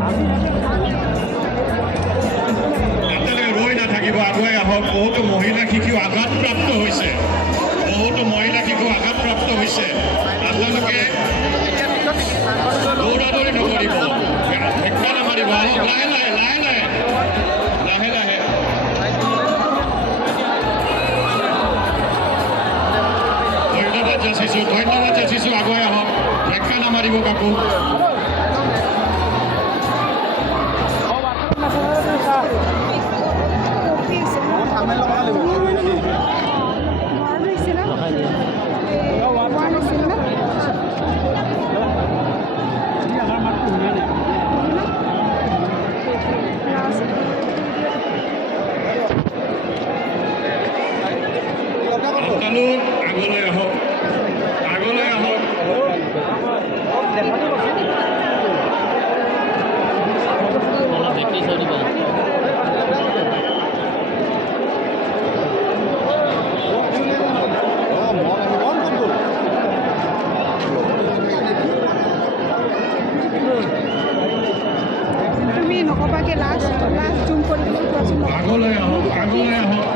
আপোনালোকে ৰৈ নাথাকিব, আগুৱাই আহক। বহুতো মহিলা শিশু আঘাতপ্ৰাপ্ত হৈছে, বহুতো মহিলা শিশু আঘাতপ্ৰাপ্ত হৈছে। আপোনালোকে দৌৰাদৌৰি নকৰিব, ঠেক্কা নামাৰিব। আহক লাহে লাহে লাহে লাহে লাহে লাহে। ধন্যবাদ যাচিছোঁ, আগুৱাই আহক, ঠেক্কা নামাৰিব কাকো। আপোনালোক আগলৈ আহক, আগলৈ আহক। তুমি নকবাকে লাষ্ট জুম কৰি আগলৈ আহক, আগলৈ আহক,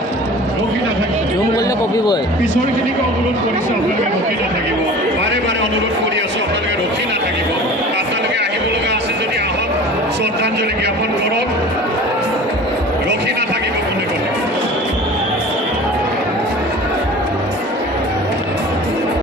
ৰখি নাথাকিব। জুম কৰিলে কপিবই। পিছৰখিনিকে অনুৰোধ কৰিছোঁ, আপোনালোকে ৰখি নাথাকিব। বাৰে বাৰে অনুৰোধ কৰি আছোঁ, আপোনালোকে ৰখি নাথাকিব। আপোনালোকে আহিব লগা আছে যদি আহক, শ্ৰদ্ধাঞ্জলি জ্ঞাপন